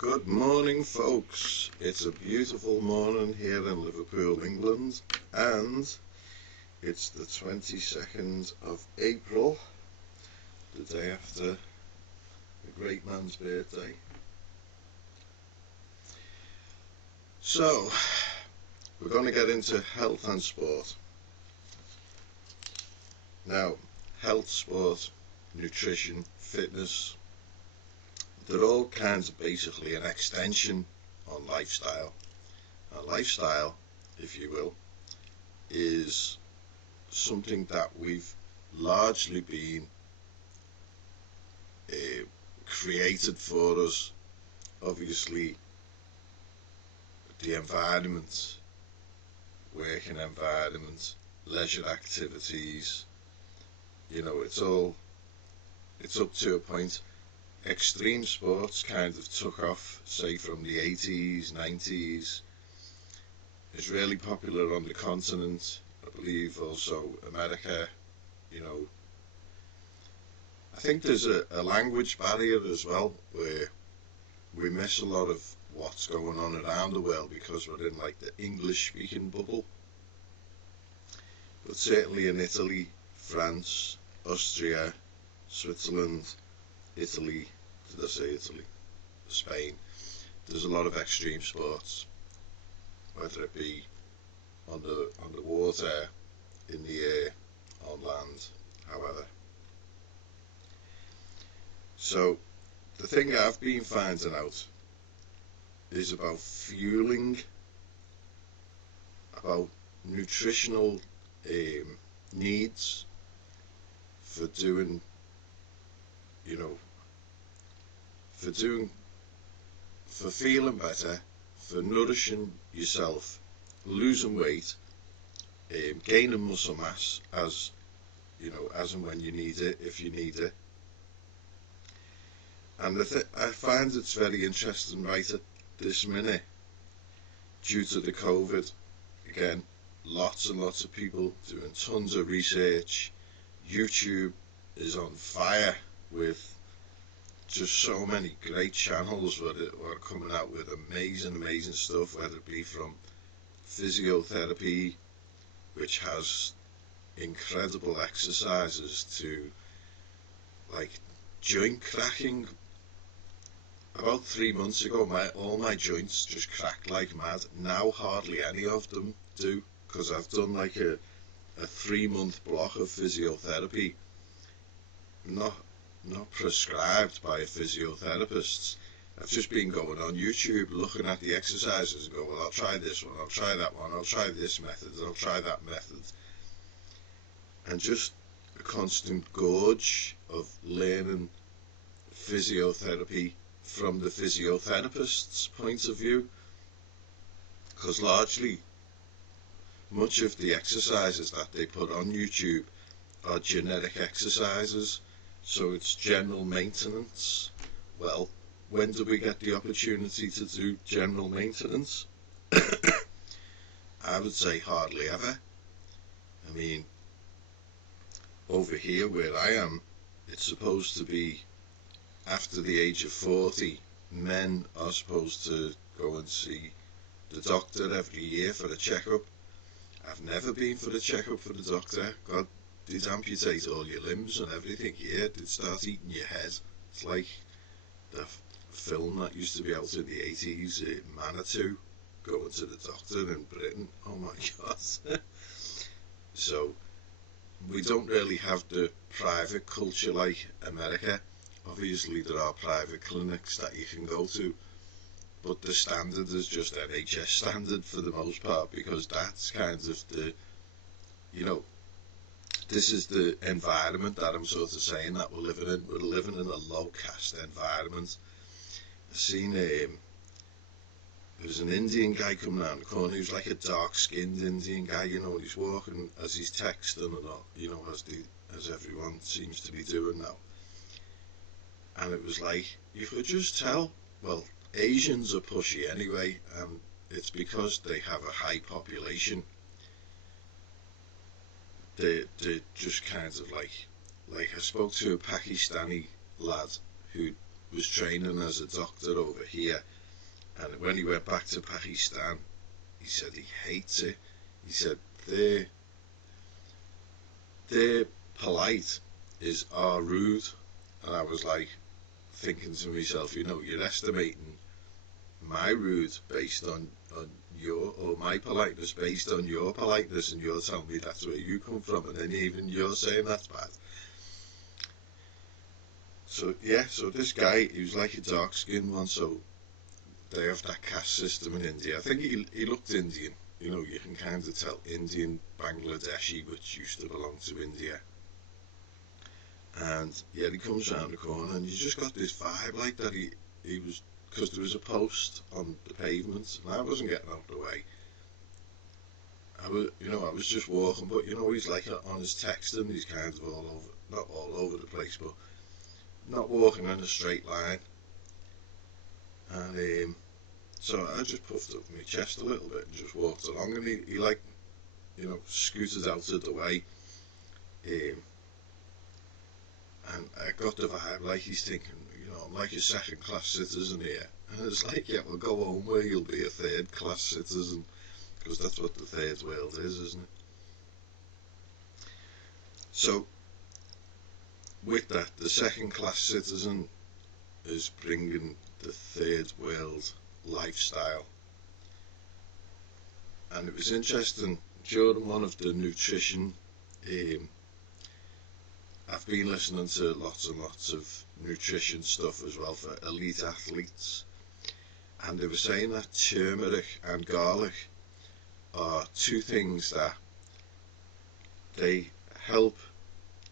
Good morning, folks. It's a beautiful morning here in Liverpool, England, and it's the 22nd of April, the day after the great man's birthday. So, we're going to get into health and sport. Now, health, sport, nutrition, fitness, they're all kinds of basically an extension on lifestyle. And lifestyle, if you will, is something that we've largely been created for us. Obviously, the environment, working environment, leisure activities, it's up to a point. Extreme sports kind of took off, say, from the 80s, 90s. It's really popular on the continent, I believe also America. I think there's a language barrier as well, where we miss a lot of what's going on around the world because we're in like the English speaking bubble. But certainly in Italy, France, Austria, Switzerland, Italy, did I say Italy? Spain. There's a lot of extreme sports, whether it be on the water, in the air, on land, however. So the thing I've been finding out is about fueling, about nutritional needs for doing, for feeling better, for nourishing yourself, losing weight, gaining muscle mass as and when you need it, if you need it. And I find it's very interesting right at this minute, due to the COVID, again, lots and lots of people doing tons of research. YouTube is on fire with just so many great channels who are coming out with amazing stuff, whether it be from physiotherapy, which has incredible exercises, to like joint cracking. About 3 months ago, all my joints just cracked like mad. Now hardly any of them do, because I've done like a 3-month block of physiotherapy, not prescribed by a physiotherapist. I've just been going on YouTube, looking at the exercises and go, well, I'll try this one, I'll try that one, I'll try this method, I'll try that method. And just a constant gorge of learning physiotherapy from the physiotherapist's point of view, because largely much of the exercises that they put on YouTube are generic exercises, so it's general maintenance. Well, when do we get the opportunity to do general maintenance? I would say hardly ever. I mean, over here where I am, it's supposed to be after the age of 40, men are supposed to go and see the doctor every year for a checkup. I've never been for a checkup for the doctor. God, they'd amputate all your limbs and everything here. They'd start eating your head. It's like the film that used to be out in the 80s, Manitou, going to the doctor in Britain. Oh my God. So we don't really have the private culture like America. Obviously there are private clinics that you can go to, but the standard is just NHS standard for the most part, because that's kind of the, this is the environment that I'm sort of saying that we're living in. We're living in a low caste environment. I've seen there's an Indian guy coming around the corner who's like a dark skinned Indian guy, and he's walking as he's texting and all, as everyone seems to be doing now. And it was like, you could just tell, well, Asians are pushy anyway, and it's because they have a high population. They're just kind of like I spoke to a Pakistani lad who was training as a doctor over here, and when he went back to Pakistan, he said he hates it. He said their polite is our rude. And I was like thinking to myself, you're estimating my rude based on your, or my politeness based on your politeness, and you're telling me that's where you come from, and then even you're saying that's bad. So yeah, so this guy, he was like a dark skinned one, so they have that caste system in India. I think he looked Indian, you can kind of tell Indian, Bangladeshi, which used to belong to India. And yeah, he comes round the corner and you just got this vibe like that he was, because there was a post on the pavement and I wasn't getting out of the way. I was just walking, but he's like on his texting, he's kind of all over, not all over the place, but not walking in a straight line. And so I just puffed up my chest a little bit and just walked along, and he like, scooted out of the way. And I got the vibe like he's thinking, I'm like a second class citizen here. And it's like, yeah, well, go home where you'll be a third class citizen, because that's what the third world is, isn't it? So with that, the second class citizen is bringing the third world lifestyle. And it was interesting, during one of the nutrition, I've been listening to lots and lots of nutrition stuff as well for elite athletes, and they were saying that turmeric and garlic are two things that they help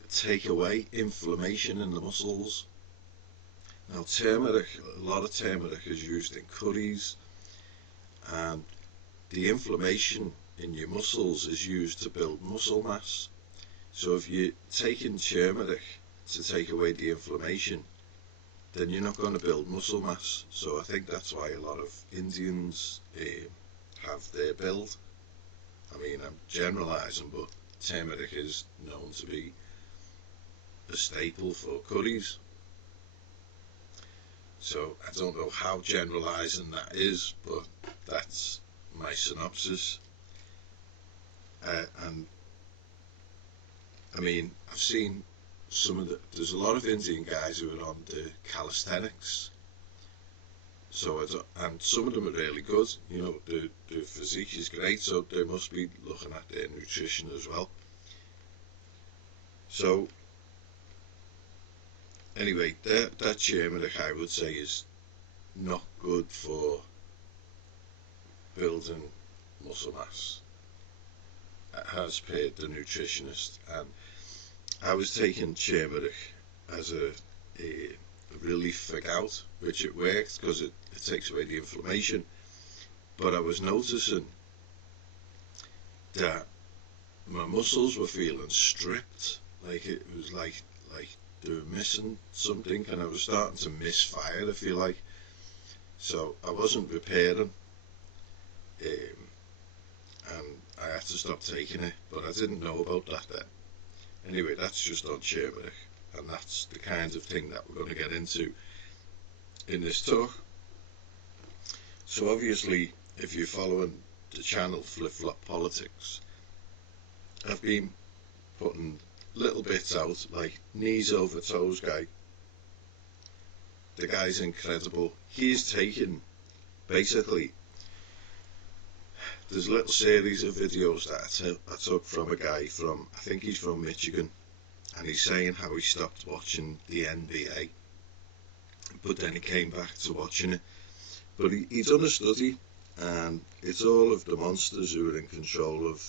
take away inflammation in the muscles. Now turmeric, a lot of turmeric is used in curries, and the inflammation in your muscles is used to build muscle mass. So if you're taking turmeric to take away the inflammation, then you're not going to build muscle mass. So I think that's why a lot of Indians have their build. I mean, I'm generalising, but turmeric is known to be a staple for curries. So I don't know how generalising that is, but that's my synopsis. And I mean, I've seen there's a lot of Indian guys who are on the calisthenics. So and some of them are really good. The physique is great, so they must be looking at their nutrition as well. So anyway, that turmeric, I would say, is not good for building muscle mass, as per the nutritionist. And I was taking turmeric as a relief for gout, which it worked because it takes away the inflammation. But I was noticing that my muscles were feeling stripped, like it was like they were missing something, and I was starting to misfire, if you like. So I wasn't repairing, and I had to stop taking it, but I didn't know about that then. Anyway, that's just on turmeric, and that's the kind of thing that we're going to get into in this talk. So obviously, if you're following the channel Flip Flop Politics, I've been putting little bits out, like Knees Over Toes guy. The guy's incredible. He's taken, basically, there's a little series of videos that I took from a guy from, I think he's from Michigan, and he's saying how he stopped watching the NBA, but then he came back to watching it. But he done a study, and it's all of the monsters who are in control of,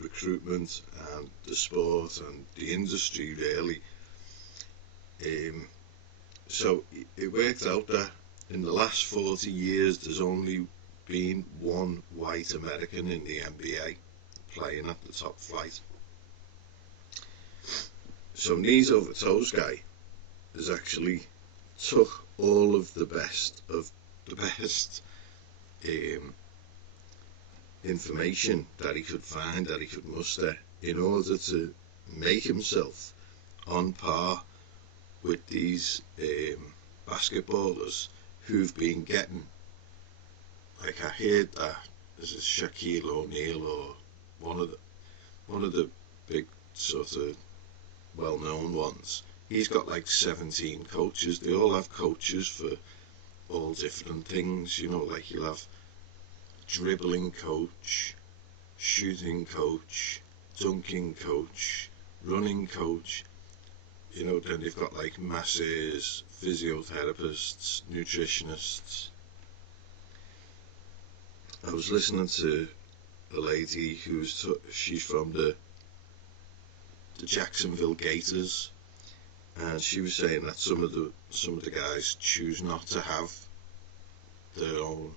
recruitment and the sport and the industry, really. So it worked out that in the last 40 years there's only been one white American in the NBA playing at the top flight. So Knees Over Toes guy has actually took all of the best information that he could find, that he could muster, in order to make himself on par with these basketballers who've been getting, like I heard that this is Shaquille O'Neal or one of the big sort of well-known ones. He's got like 17 coaches. They all have coaches for all different things, you know, like you'll have dribbling coach, shooting coach, dunking coach, running coach, you know, then they've got like masseurs, physiotherapists, nutritionists. I was listening to a lady she's from the Jacksonville Gators, and she was saying that some of the guys choose not to have their own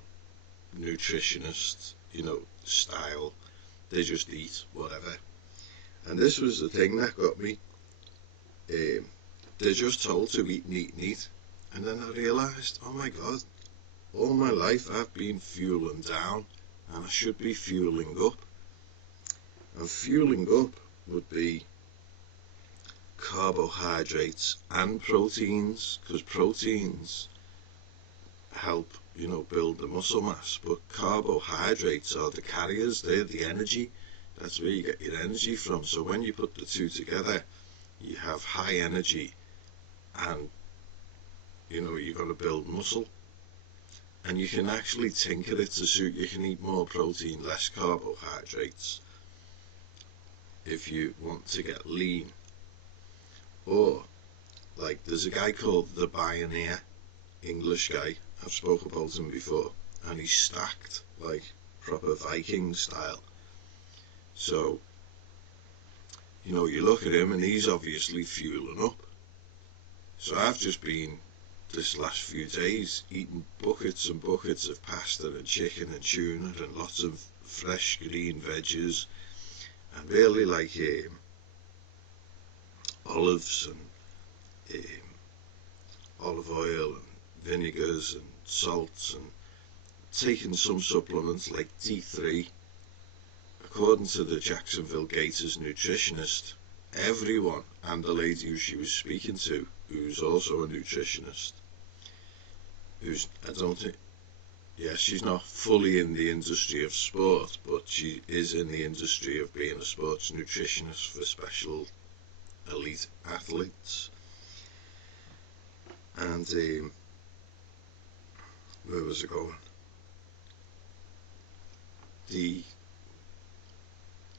nutritionist, you know, style. They just eat whatever. And this was the thing that got me. They're just told to eat, eat. And then I realised, oh my God, all my life I've been fueling down, and I should be fueling up. And fueling up would be carbohydrates and proteins, because proteins help, you know, build the muscle mass, but carbohydrates are the carriers. They're the energy. That's where you get your energy from. So when you put the two together, you have high energy, and you know you're going to build muscle. And you can actually tinker it to suit. You can eat more protein, less carbohydrates if you want to get lean. Or like there's a guy called the Pioneer, English guy. I've spoken about him before, and he's stacked like proper Viking style. So, you know, you look at him and he's obviously fueling up. So I've just been, this last few days, eating buckets and buckets of pasta and chicken and tuna and lots of fresh green veggies, and really like olives and olive oil and vinegars and salts, and taking some supplements like D3. According to the Jacksonville Gators nutritionist, everyone, and the lady who she was speaking to, who's also a nutritionist, I don't think, she's not fully in the industry of sport, but she is in the industry of being a sports nutritionist for special elite athletes. And where was it going?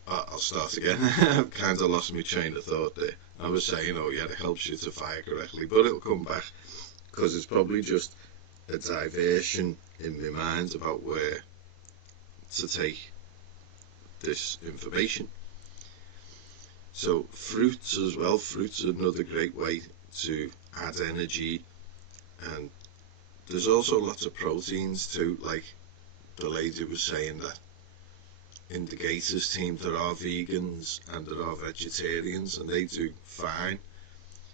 I'll start again. I've kind of lost my train of thought there. I was saying, oh yeah, it helps you to fire correctly, but it'll come back, because it's probably just a diversion in my mind about where to take this information. So fruits as well. Fruits are another great way to add energy, and there's also lots of proteins too. Like the lady was saying that in the Gators team there are vegans and there are vegetarians, and they do fine.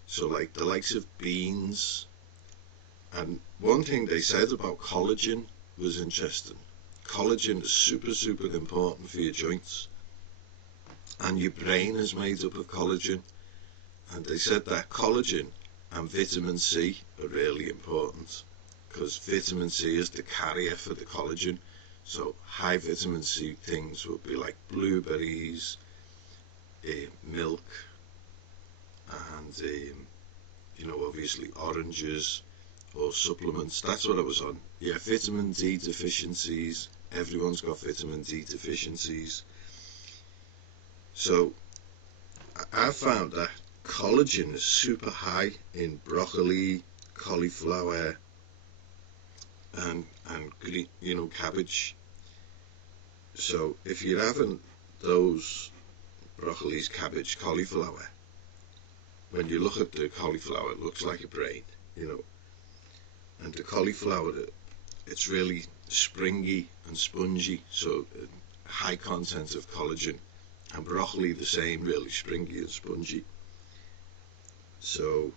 So like the likes of beans. And one thing they said about collagen was interesting. Collagen is super, super important for your joints, and your brain is made up of collagen. And they said that collagen and vitamin C are really important, because vitamin C is the carrier for the collagen. So high vitamin C things would be like blueberries, milk, and you know, obviously oranges, or supplements. That's what I was on. Yeah, vitamin D deficiencies. Everyone's got vitamin D deficiencies. So I found that collagen is super high in broccoli, cauliflower, and green, you know, cabbage. So if you're having those broccolis, cabbage, cauliflower, when you look at the cauliflower, it looks like a brain, you know. And the cauliflower, it's really springy and spongy, so high content of collagen. And broccoli the same, really springy and spongy. So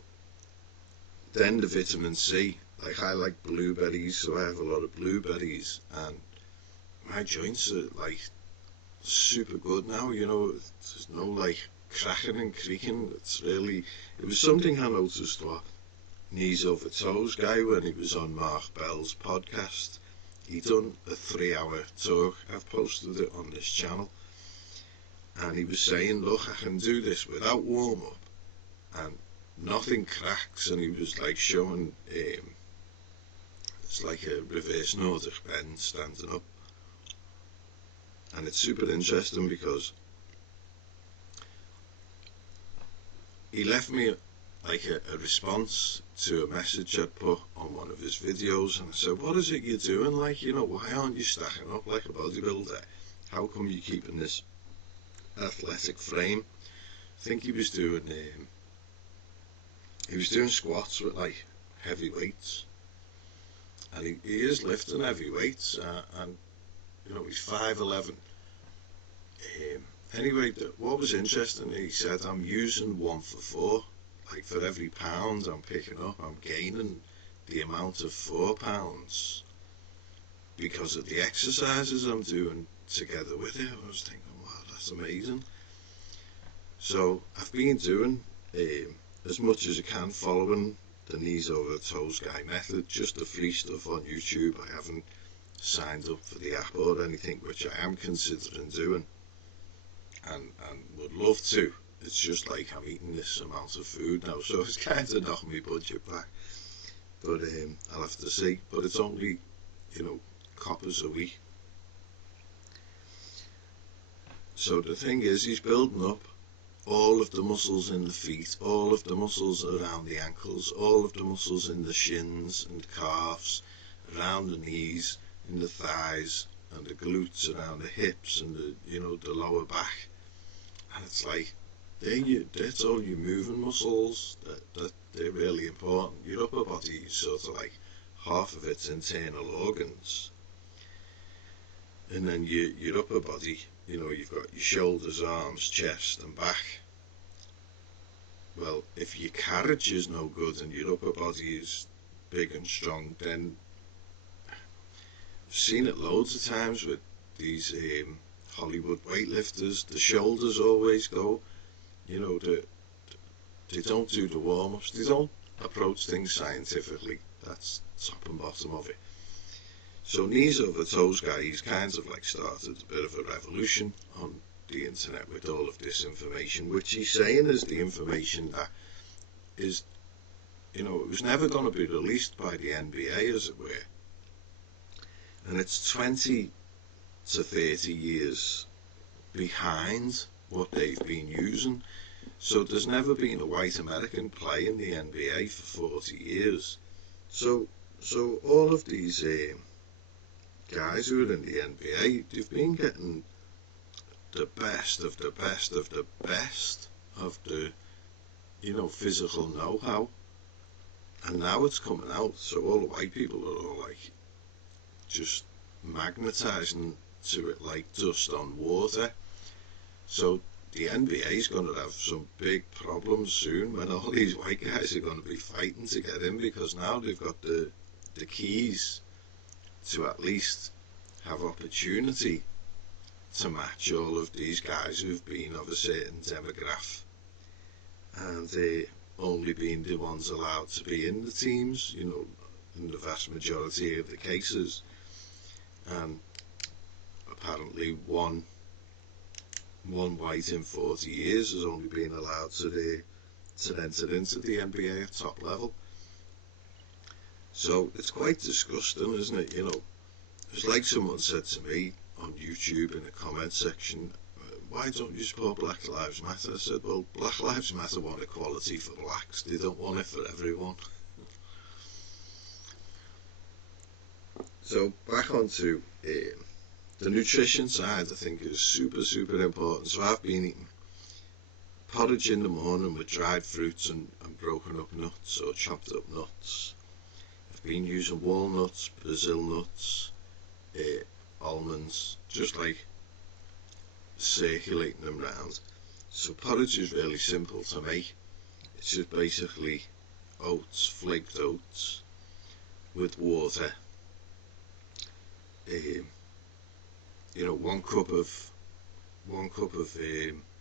then the vitamin C, like I like blueberries, so I have a lot of blueberries, and my joints are like super good now, you know. There's no like cracking and creaking. It's really, it was something I noticed Knees Over Toes guy when he was on Mark Bell's podcast. He done a 3-hour talk. I've posted it on this channel, and he was saying, look, I can do this without warm up and nothing cracks, and he was like showing it's like a reverse Nordic bend standing up, and it's super interesting because he left me like a response to a message I'd put on one of his videos, and I said, what is it you're doing? Like, you know, why aren't you stacking up like a bodybuilder? How come you're keeping this athletic frame? I think he was doing squats with like heavy weights, and he is lifting heavy weights, and you know, he's 5'11". Anyway, what was interesting, he said, I'm using 1 for 4. Like for every pound I'm picking up, I'm gaining the amount of 4 pounds because of the exercises I'm doing together with it. I was thinking, wow, that's amazing. So I've been doing as much as I can, following the Knees Over Toes guy method, just the free stuff on YouTube. I haven't signed up for the app or anything, which I am considering doing, and would love to. It's just like I'm eating this amount of food now, so it's kind of knocking my budget back. But I'll have to see. But it's only, you know, coppers a week. So the thing is, he's building up all of the muscles in the feet, all of the muscles around the ankles, all of the muscles in the shins and the calves, around the knees, in the thighs, and the glutes around the hips, and the, you know, the lower back. And it's like, that's all your moving muscles, that they're really important. Your upper body is sort of like half of its internal organs, and then your upper body, you know, you've got your shoulders, arms, chest and back. Well, if your carriage is no good and your upper body is big and strong, then I've seen it loads of times with these Hollywood weightlifters, the shoulders always go. You know, they don't do the warm-ups, they don't approach things scientifically. That's top and bottom of it. So Knees Over Toes guy, he's kind of like started a bit of a revolution on the internet with all of this information, which he's saying is the information that is, you know, it was never going to be released by the NBA, as it were. And it's 20 to 30 years behind what they've been using. So there's never been a white American play in the NBA for 40 years. So all of these guys who are in the NBA, they've been getting the best of the best of the best of the, you know, physical know-how. And now it's coming out, so all the white people are all like just magnetizing to it like dust on water. So the NBA is going to have some big problems soon when all these white guys are going to be fighting to get in, because now they've got the keys to at least have opportunity to match all of these guys who've been of a certain demographic and only being the ones allowed to be in the teams, you know, in the vast majority of the cases. And apparently one white in 40 years has only been allowed to enter into the NBA at top level. So it's quite disgusting, isn't it? You know, it's like someone said to me on YouTube in the comment section, why don't you support Black Lives Matter? I said, well, Black Lives Matter want equality for blacks, they don't want it for everyone. So back onto the nutrition side, I think is super important. So I've been eating porridge in the morning with dried fruits and broken up nuts or chopped up nuts. I've been using walnuts, Brazil nuts, almonds, just like circulating them round. So porridge is really simple to make. It's just basically oats, flaked oats with water. You know, one cup of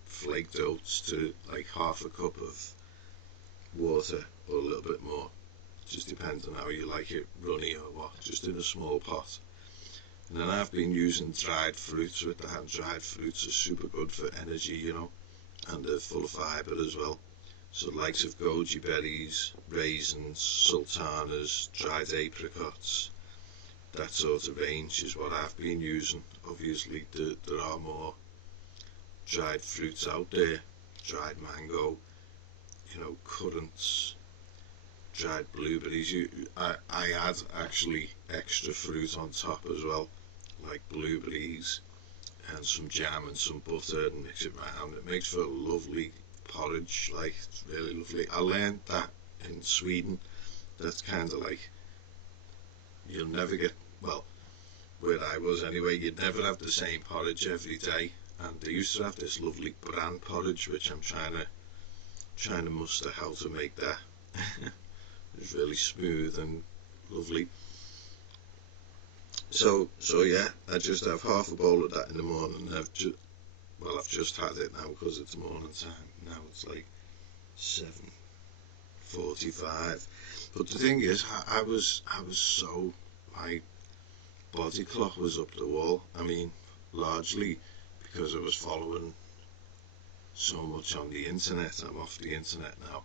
flaked oats to like half a cup of water or a little bit more, Just depends on how you like it, runny or what, just in a small pot. And then I've been using dried fruits with that, and dried fruits are super good for energy, you know, and they're full of fibre as well. So the likes of goji berries, raisins, sultanas, dried apricots, that sort of range is what I've been using. Obviously there are more dried fruits out there, dried mango, you know, currants, dried blueberries. I add actually extra fruit on top as well, like blueberries and some jam and some butter, and mix it round. It makes for a lovely porridge, like it's really lovely. I learned that in Sweden. That's kind of like, you'll never get, well, where I was anyway, you'd never have the same porridge every day. And they used to have this lovely bran porridge, which I'm trying to muster how to make that. It's really smooth and lovely. So yeah, I just have half a bowl of that in the morning. I've just had it now because it's morning time. Now it's like 7:45. But the thing is, I was so, my body clock was up the wall. I mean, largely because I was following so much on the internet. I'm off the internet now.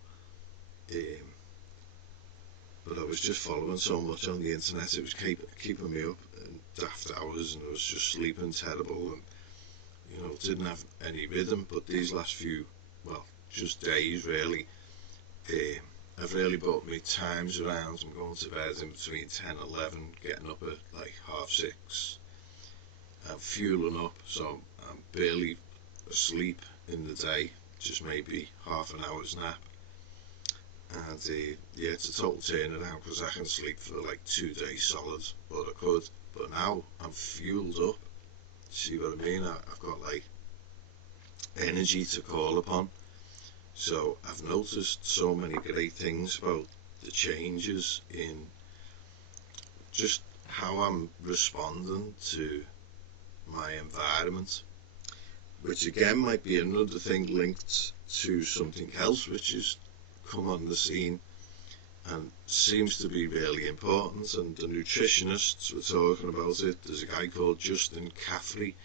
But I was just following so much on the internet, it was keeping me up in daft hours, and I was just sleeping terrible, and you know, didn't have any rhythm. But these last few, well, just days really, I've really brought my times around. I'm going to bed in between 10 and 11, getting up at like 5:30. I'm fueling up, so I'm barely asleep in the day, just maybe half an hour's nap. And yeah, it's a total turnaround because I can sleep for like 2 days solid, but I could. But now I'm fueled up. See what I mean? I've got like energy to call upon. So I've noticed so many great things about the changes in just how I'm responding to my environment, which again might be another thing linked to something else which has come on the scene and seems to be really important, and the nutritionists were talking about it. There's a guy called Justin Caffrey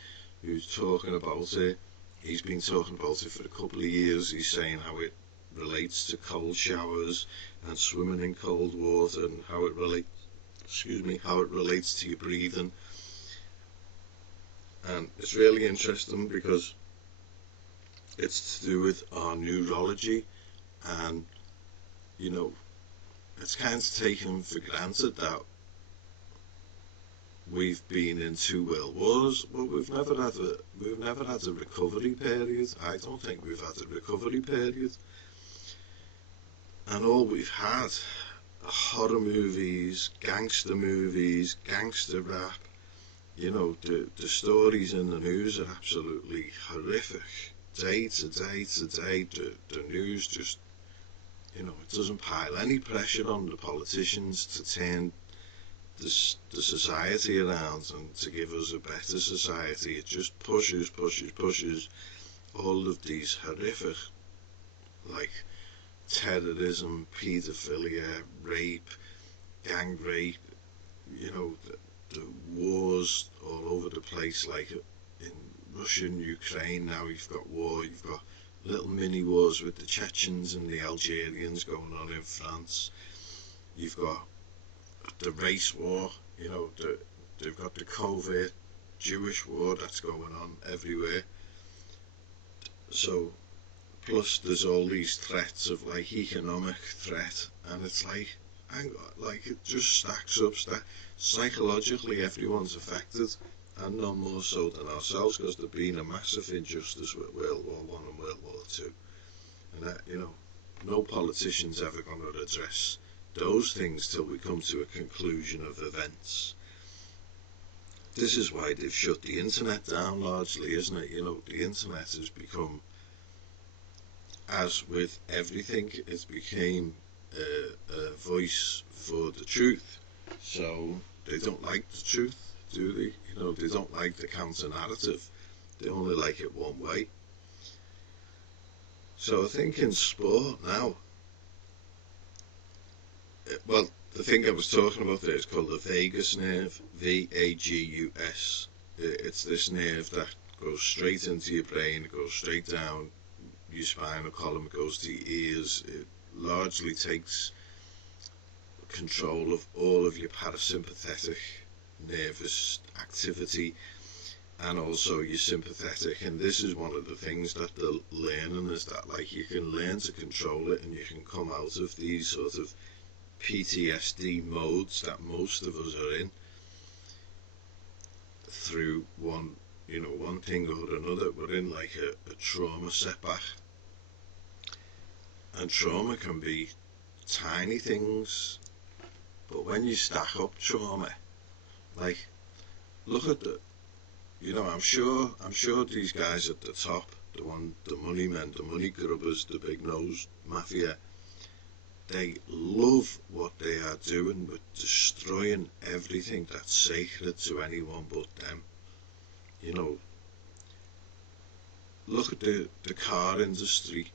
who's talking about it. He's been talking about it for a couple of years. He's saying how it relates to cold showers and swimming in cold water, and how it relates to your breathing. And it's really interesting because it's to do with our neurology, and you know, it's kind of taken for granted that we've been in 2 world wars, but we've never had a recovery period. I don't think we've had a recovery period. And all we've had are horror movies, gangster rap. You know, the stories in the news are absolutely horrific. Day to day to day, the news just, you know, it doesn't pile any pressure on the politicians to turn the society around and to give us a better society. It just pushes all of these horrific, like terrorism, paedophilia, rape, gang rape, you know, the wars all over the place, like in Russia and Ukraine now. You've got war, you've got little mini wars with the Chechens and the Algerians going on in France. You've got the race war, you know, they've got the covert Jewish war that's going on everywhere. So, plus there's all these threats of like economic threat, and it's like, like it just stacks up. Psychologically, everyone's affected, and no more so than ourselves, because there's been a massive injustice with World War One and World War Two, and that, you know, no politician's ever going to address those things till we come to a conclusion of events. This is why they've shut the internet down largely, isn't it? You know, the internet has become, as with everything, it became a voice for the truth. So they don't like the truth, do they? You know, they don't like the counter narrative. They only like it one way. So I think in sport now, Well, the thing I was talking about there is called the vagus nerve, VAGUS. It's this nerve that goes straight into your brain, it goes straight down your spinal column, it goes to your ears. It largely takes control of all of your parasympathetic nervous activity and also your sympathetic. And this is one of the things that they're learning, is that like you can learn to control it and you can come out of these sort of PTSD modes that most of us are in through one thing or another. We're in like a trauma setback, and trauma can be tiny things, but when you stack up trauma, like look at I'm sure these guys at the top, the money men, the money grubbers, the big nose mafia, they love what they are doing with destroying everything that's sacred to anyone but them. Look at the car industry,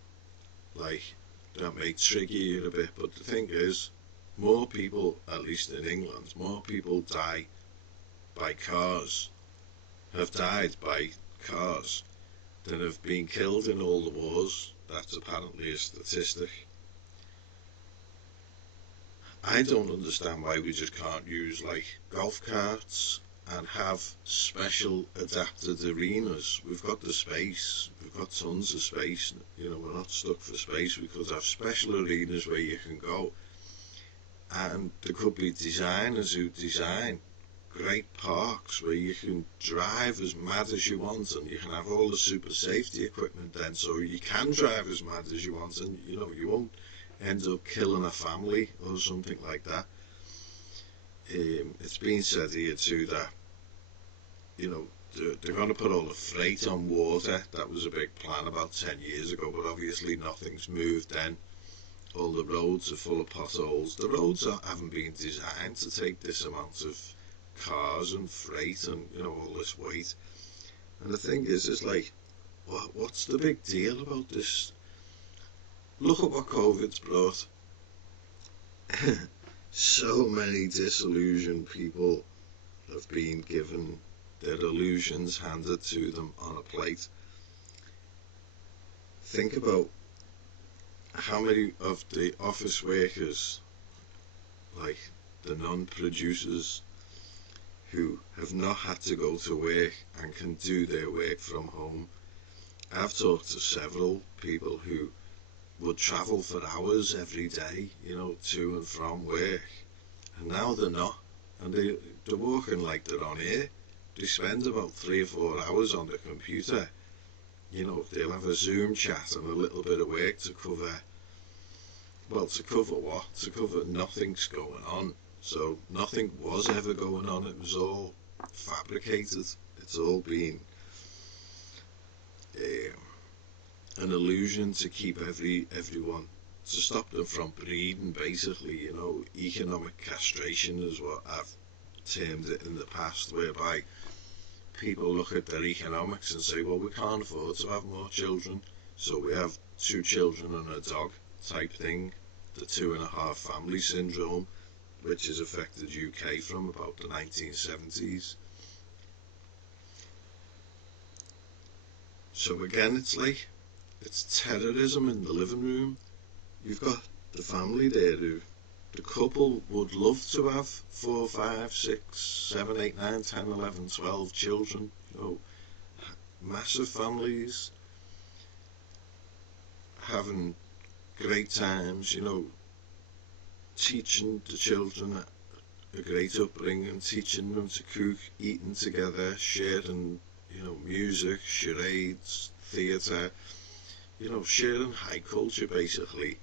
like, that may trigger you a bit, but the thing is, more people, at least in England, more people by cars, have died by cars, than have been killed in all the wars. That's apparently a statistic. I don't understand why we just can't use like golf carts and have special adapted arenas. We've got the space, we've got tons of space, we're not stuck for space. We could have special arenas where you can go, and there could be designers who design great parks where you can drive as mad as you want, and you can have all the super safety equipment then, so you can drive as mad as you want, and you won't end up killing a family or something like that. It's been said here too that they're going to put all the freight on water. That was a big plan about 10 years ago, but obviously nothing's moved then. All the roads are full of potholes. The roads haven't been designed to take this amount of cars and freight and all this weight. And the thing is like, what's the big deal about this? Look at what COVID's brought. So many disillusioned people have been given their illusions handed to them on a plate. Think about how many of the office workers, like the non-producers, who have not had to go to work and can do their work from home. I've talked to several people who would travel for hours every day, to and from work, and now they're not, and they're working like they're on air. They spend about 3 or 4 hours on the computer. They'll have a Zoom chat and a little bit of work to cover. Well, to cover what? To cover nothing's going on. So nothing was ever going on. It was all fabricated. It's all been an illusion to keep everyone, to stop them from breeding, basically. Economic castration is what I've termed it in the past, whereby people look at their economics and say, well, we can't afford to have more children, so we have 2 children and a dog type thing, the 2.5 family syndrome, which has affected UK from about the 1970s. So again, it's terrorism in the living room. You've got the family there who, the couple would love to have 4, 5, 6, 7, 8, 9, 10, 11, 12 children, massive families, having great times, teaching the children a great upbringing, teaching them to cook, eating together, sharing, music, charades, theatre, sharing high culture basically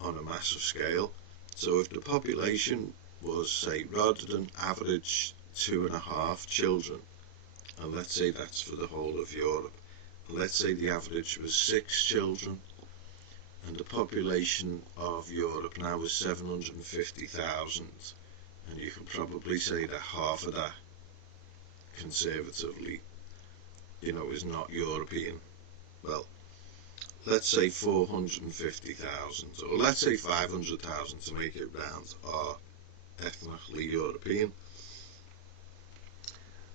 on a massive scale. So if the population was, say, rather than average 2.5 children, and let's say that's for the whole of Europe, let's say the average was 6 children, and the population of Europe now is 750,000, and you can probably say that half of that, conservatively, is not European. Well, let's say 450,000, or let's say 500,000 to make it round, are ethnically European.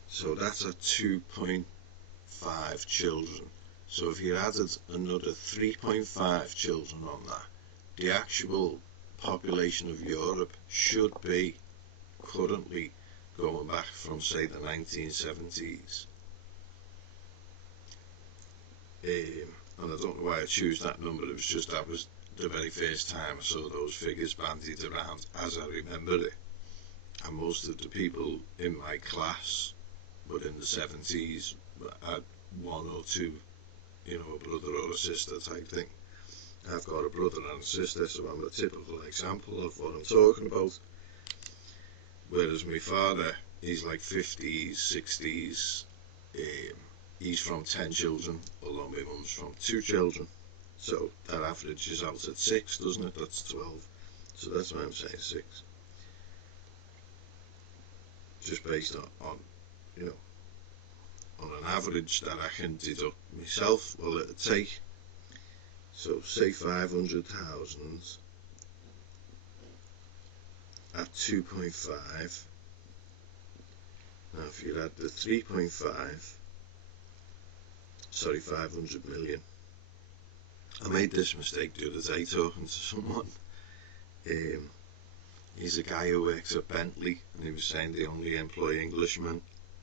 So that's at 2.5 children. So if you added another 3.5 children on that, the actual population of Europe should be currently going back from, say, the 1970s. And I don't know why I choose that number. It was just that was the very first time I saw those figures bandied around as I remember it. And most of the people in my class were in the 70s, had one or two, you know, a brother or a sister type thing. I've got a brother and a sister, so I'm a typical example of what I'm talking about. Whereas my father, he's like 50s, 60s, he's from 10 children, although my mum's from 2 children. So that averages out at 6, doesn't it? That's 12. So that's why I'm saying 6. Just based on you know, on an average that I can deduct myself, well, it'll take, so say 500,000 at 2.5. Now if you add the 3.5, sorry, 500 million. I made this mistake the other day talking to someone. He's a guy who works at Bentley, and he was saying they only employ Englishmen.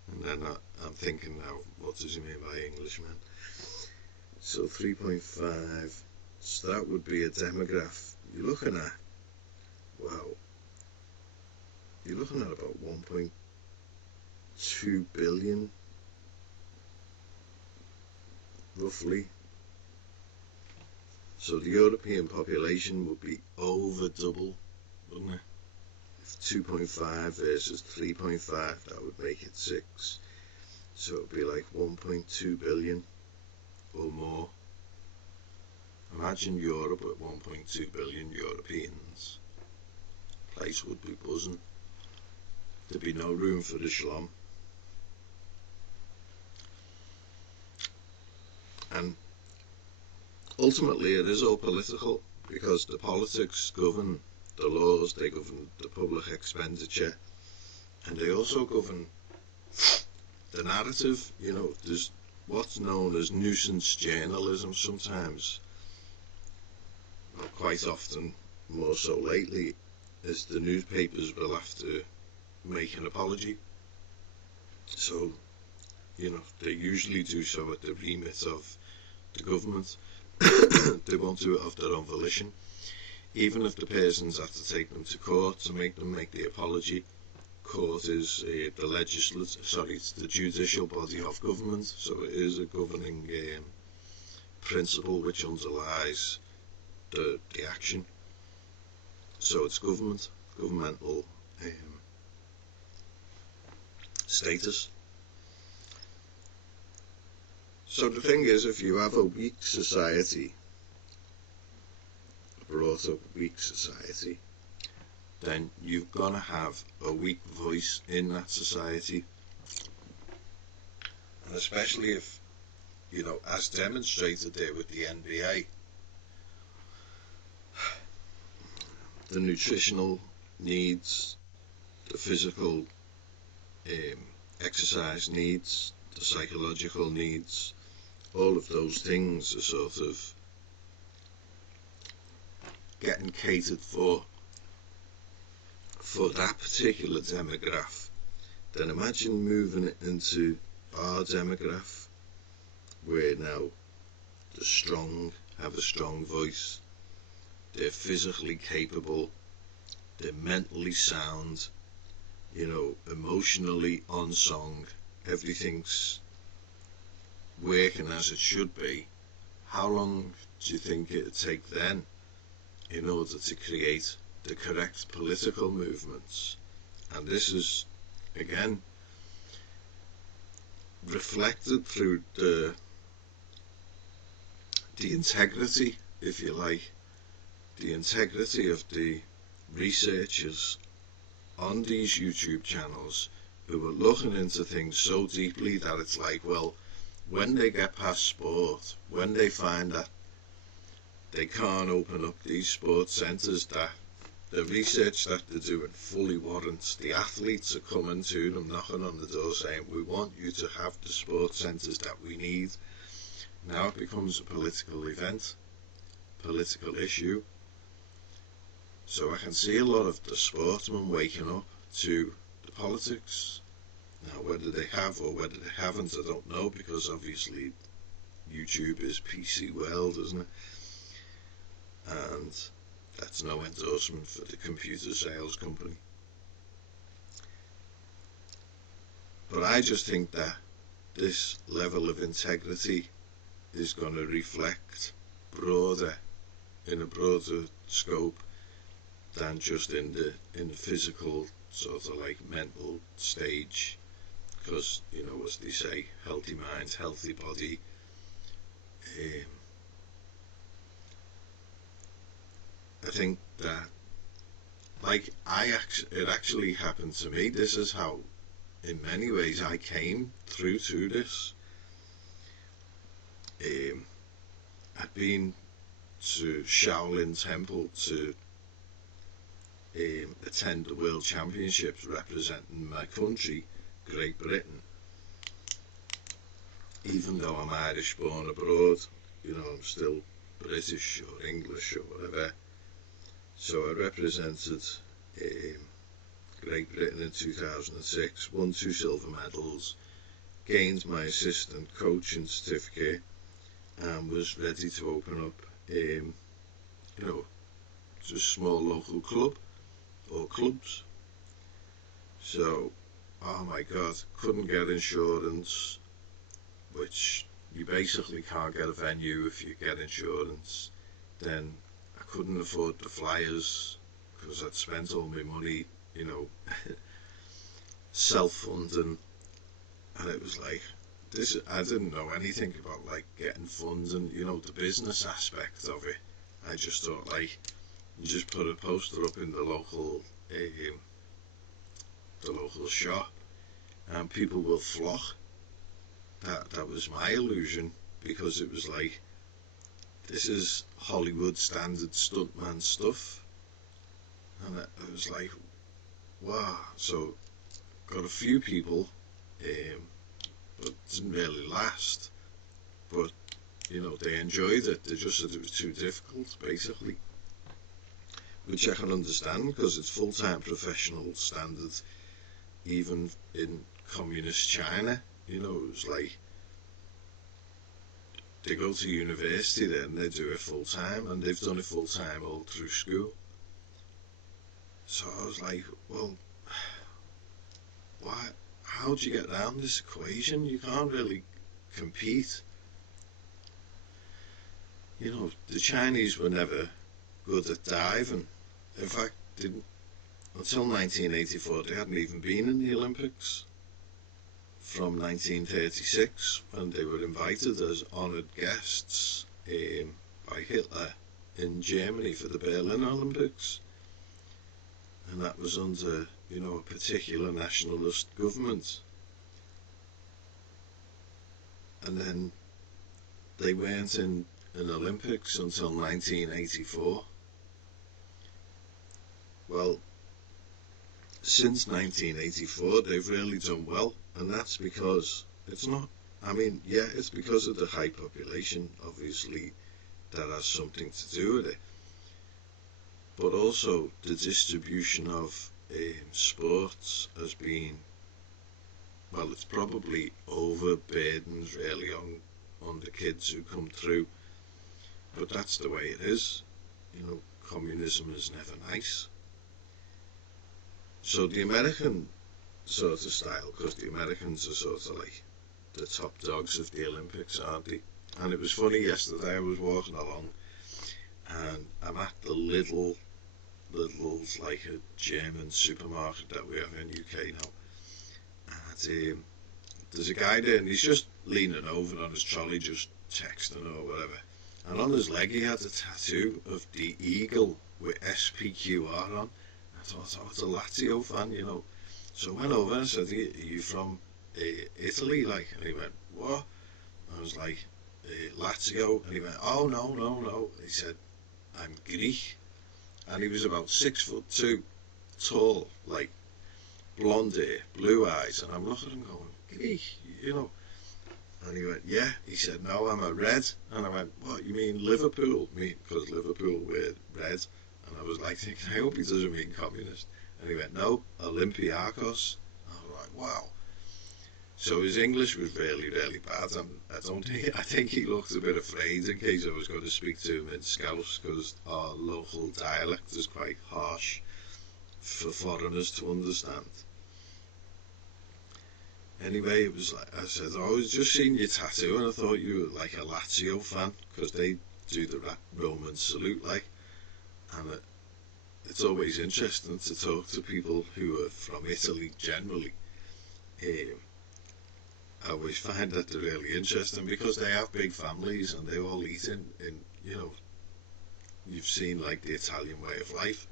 And then I'm thinking now, what does he mean by Englishmen? So 3.5, so that would be a demograph. You're looking at, wow, you're looking at about 1.2 billion, roughly. So the European population would be over double, wouldn't it? 2.5 versus 3.5, that would make it 6. So it would be like 1.2 billion or more. Imagine Europe with 1.2 billion Europeans. The place would be buzzing. There'd be no room for the Shlom. And ultimately it is all political, because the politics govern the laws, they govern the public expenditure, and they also govern the narrative. You know, there's what's known as nuisance journalism sometimes, well, quite often, more so lately, is the newspapers will have to make an apology. So, you know, they usually do so at the remit of the government. They won't do it of their own volition. Even if the persons have to take them to court to make them make the apology. Court is the legislative, it's the judicial body of government, so it is a governing principle which underlies the action. So it's government, governmental status. So the thing is, if you have a weak society, brought up weak society, then you're gonna have a weak voice in that society. And especially if, you know, as demonstrated there with the NBA, the nutritional needs, the physical exercise needs, the psychological needs, all of those things are sort of getting catered for that particular demographic. Then imagine moving it into our demographic, where now the strong have a strong voice, they're physically capable, they're mentally sound, you know, emotionally on song, everything's working as it should be. How long do you think it'd take then in order to create the correct political movements? And this is, again, reflected through the integrity, if you like, the integrity of the researchers on these YouTube channels who are looking into things so deeply that it's like, well, when they get past sport, when they find that they can't open up these sports centres that the research that they're doing fully warrants. The athletes are coming to them, knocking on the door saying, we want you to have the sports centres that we need. Now it becomes a political event, political issue. So I can see a lot of the sportsmen waking up to the politics. Now whether they have or whether they haven't, I don't know, because obviously YouTube is PC world, isn't it? And that's no endorsement for the computer sales company. But I just think that this level of integrity is going to reflect in a broader scope than just in the physical sort of like mental stage, because, you know, as they say, healthy mind, healthy body. I think that, like, it actually happened to me. This is how, in many ways, I came through to this. I'd been to Shaolin Temple to attend the World Championships representing my country, Great Britain. Even though I'm Irish born abroad, you know, I'm still British or English or whatever. So I represented Great Britain in 2006, won 2 silver medals, gained my assistant coaching certificate, and was ready to open up, you know, just a small local club or clubs. So, oh my God, couldn't get insurance, which you basically can't get a venue if you get insurance. Then I couldn't afford the flyers because I'd spent all my money, you know, self-funding, and it was like, I didn't know anything about like getting funds and, you know, the business aspect of it. I just thought, like, you just put a poster up in the local shop and people will flock. That was my illusion, because it was like, this is Hollywood standard stuntman stuff, and I was like, wow. So got a few people, but didn't really last. But, you know, they enjoyed it. They just said it was too difficult, basically, which I can understand, because it's full-time professional standard, even in communist China. You know, it was like, they go to university there and they do it full time, and they've done it full time all through school. So I was like, well, why? How do you get around this equation? You can't really compete. You know, the Chinese were never good at diving. In fact, until 1984, they hadn't even been in the Olympics. From 1936, when they were invited as honoured guests by Hitler in Germany for the Berlin Olympics, and that was under, you know, a particular nationalist government. And then they weren't in an Olympics until 1984. Well, since 1984, they've really done well. And that's because it's not, I mean, yeah, it's because of the high population, obviously, that has something to do with it. But also the distribution of sports has been, well, it's probably overburdened really on the kids who come through. But that's the way it is. You know, communism is never nice. So the American sort of style, because the Americans are sort of like the top dogs of the Olympics, aren't they? And it was funny, yesterday I was walking along and I'm at the Lidl's, like a German supermarket that we have in UK now, and there's a guy there and he's just leaning over on his trolley, just texting or whatever, and on his leg he had a tattoo of the eagle with SPQR on. I thought, oh, it's a Lazio fan, you know. So I went over and said, are you from Italy? Like, and he went, what? I was like, Lazio, and he went, oh no, no, no. He said, I'm Greek, and he was about 6'2", tall, like blonde hair, blue eyes, and I'm looking at him going, Greek, you know. And he went, yeah. He said, no, I'm a red. And I went, what, you mean Liverpool? Because Liverpool wear red. And I was like thinking, I hope he doesn't mean communist. And he went, no, Olympiacos. I was like, wow. So his English was really, really bad. And I think he looked a bit afraid in case I was going to speak to him in Scouse, because our local dialect is quite harsh for foreigners to understand. Anyway, it was like I said, I was just seeing your tattoo and I thought you were like a Lazio fan, because they do the Roman salute, like, and it's always interesting to talk to people who are from Italy generally. I always find that they're really interesting because they have big families and they all eat in you know, you've seen like the Italian way of life.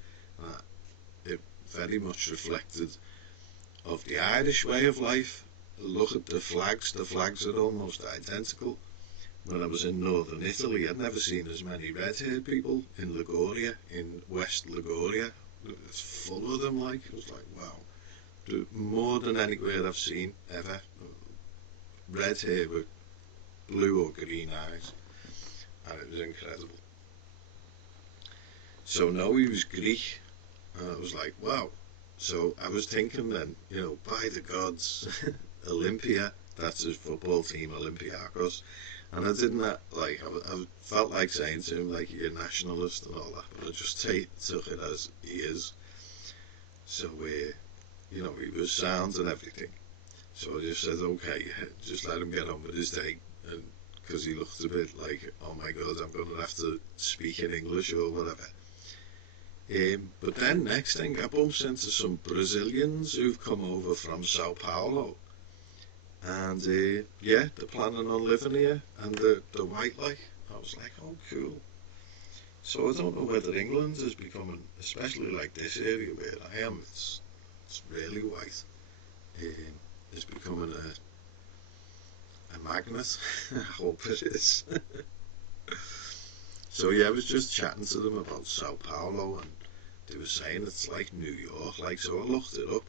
It very much reflected of the Irish way of life. Look at the flags are almost identical. When I was in northern Italy, I'd never seen as many red-haired people in Liguria, in West Liguria. It's full of them, like, it was like, wow. More than anywhere I've seen, ever. Red hair with blue or green eyes. And it was incredible. So no, he was Greek. And I was like, wow. So I was thinking then, you know, by the gods, Olympia, that's his football team, Olympiacos. And I didn't, like, I felt like saying to him, like, you're a nationalist and all that, but I just took it as he is. So, you know, he was sound and everything. So I just said, okay, just let him get on with his day. And because he looked a bit like, oh my God, I'm going to have to speak in English or whatever. But then next thing, I bumped into some Brazilians who've come over from Sao Paulo. And yeah, they're planning on living here, and they're white like. I was like, oh cool. So I don't know whether England is becoming, especially like this area where I am, it's really white. It's becoming a magnet. I hope it is. So yeah, I was just chatting to them about Sao Paulo, and they were saying it's like New York, like, so I looked it up.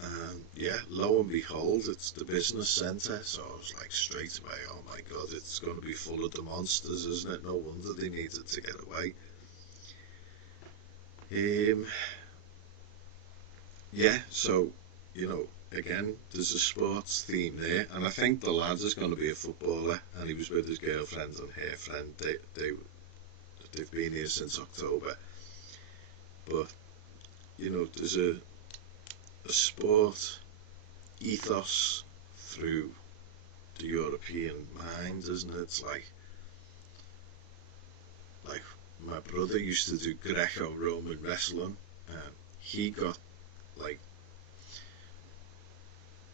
And yeah, lo and behold, it's the business centre. So I was like straight away, oh my God, it's going to be full of the monsters, isn't it? No wonder they needed to get away. Yeah, so, you know, again, there's a sports theme there, and I think the lad is going to be a footballer, and he was with his girlfriend and her friend. They've been here since October. But, you know, there's a sport ethos through the European mind, isn't it? It's like my brother used to do Greco-Roman wrestling, and he got, like,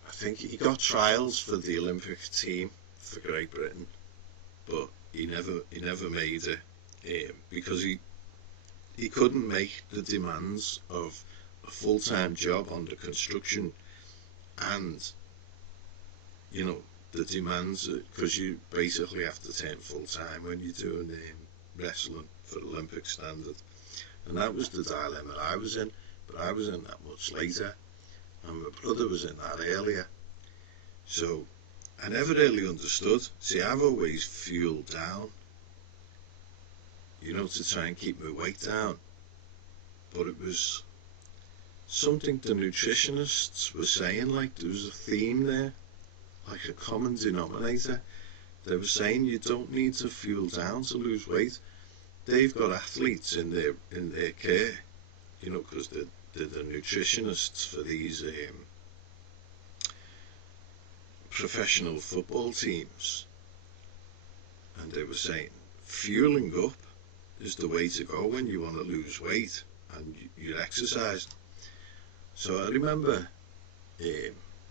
I think he got trials for the Olympic team for Great Britain, but he never made it, because he couldn't make the demands of a full-time job on the construction, and, you know, the demands, because you basically have to turn full-time when you're doing wrestling for Olympic standard. And that was the dilemma I was in, but I was in that much later, and my brother was in that earlier. So I never really understood. See, I've always fueled down, you know, to try and keep my weight down, but it was something the nutritionists were saying, like there was a theme there, like a common denominator. They were saying you don't need to fuel down to lose weight. They've got athletes in their care, you know, because they're the nutritionists for these professional football teams, and they were saying fueling up is the way to go when you want to lose weight and you're exercising. So I remember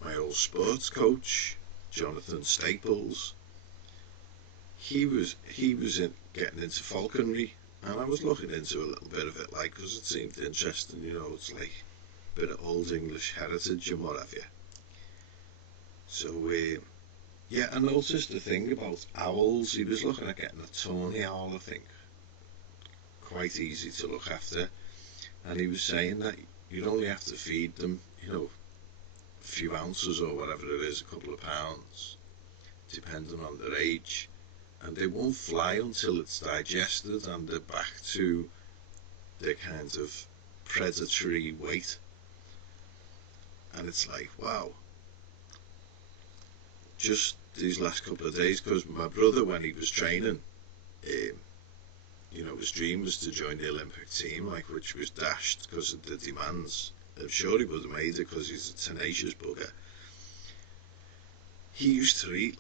my old sports coach, Jonathan Staples. He was getting into falconry, and I was looking into a little bit of it, like, because it seemed interesting, you know, it's like a bit of old English heritage and what have you. So Yeah, I noticed the thing about owls. He was looking at getting a tawny owl, I think, quite easy to look after, and he was saying that you'd only have to feed them, a few ounces or whatever it is, a couple of pounds, depending on their age, and they won't fly until it's digested and they're back to their kind of predatory weight. And it's like, wow. Just these last couple of days, because my brother, when he was training, his dream was to join the Olympic team, which was dashed because of the demands. I'm sure he would have made it because he's a tenacious bugger. He used to eat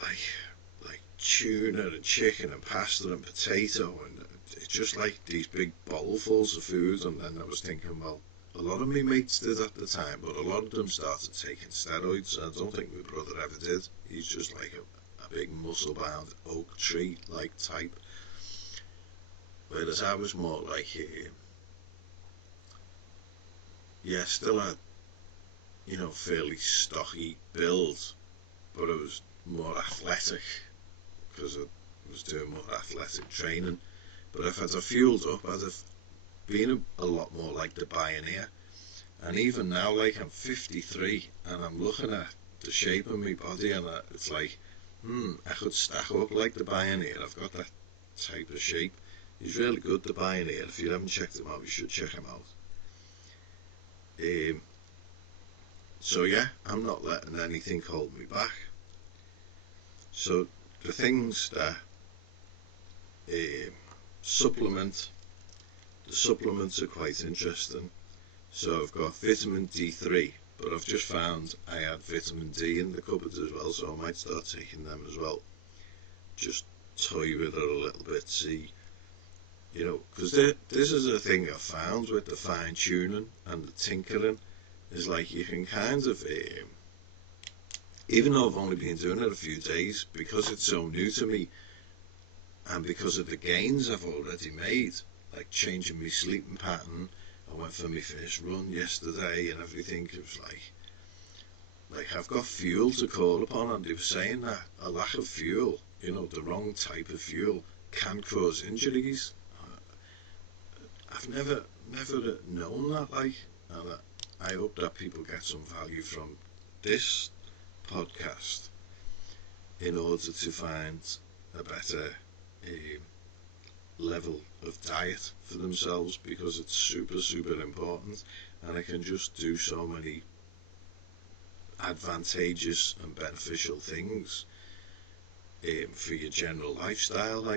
like tuna and chicken and pasta and potato, and it's just like these big bowlfuls of food. And then I was thinking, well, a lot of my mates did at the time, but a lot of them started taking steroids. I don't think my brother ever did. He's just like a big muscle-bound oak tree-like type. Whereas I was more like, still had, fairly stocky build, but I was more athletic because I was doing more athletic training. But if I'd have fueled up, I'd have been a lot more like the Pioneer. And even now, I'm 53 and I'm looking at the shape of my body, and it's like, I could stack up like the Pioneer. I've got that type of shape. He's really good, the Pioneer. If you haven't checked him out, you should check him out. So yeah, I'm not letting anything hold me back. So the things that supplements are quite interesting. So I've got vitamin D3, but I've just found I had vitamin D in the cupboard as well, so I might start taking them as well. Just toy with it a little bit, see, because this is a thing I've found with the fine tuning and the tinkering, is you can kind of, even though I've only been doing it a few days, because it's so new to me, and because of the gains I've already made, like changing my sleeping pattern. I went for my first run yesterday and everything. It was like I've got fuel to call upon, and they were saying that a lack of fuel, the wrong type of fuel, can cause injuries. I've never known that, and I hope that people get some value from this podcast in order to find a better level of diet for themselves, because it's super, super important, and it can just do so many advantageous and beneficial things for your general lifestyle,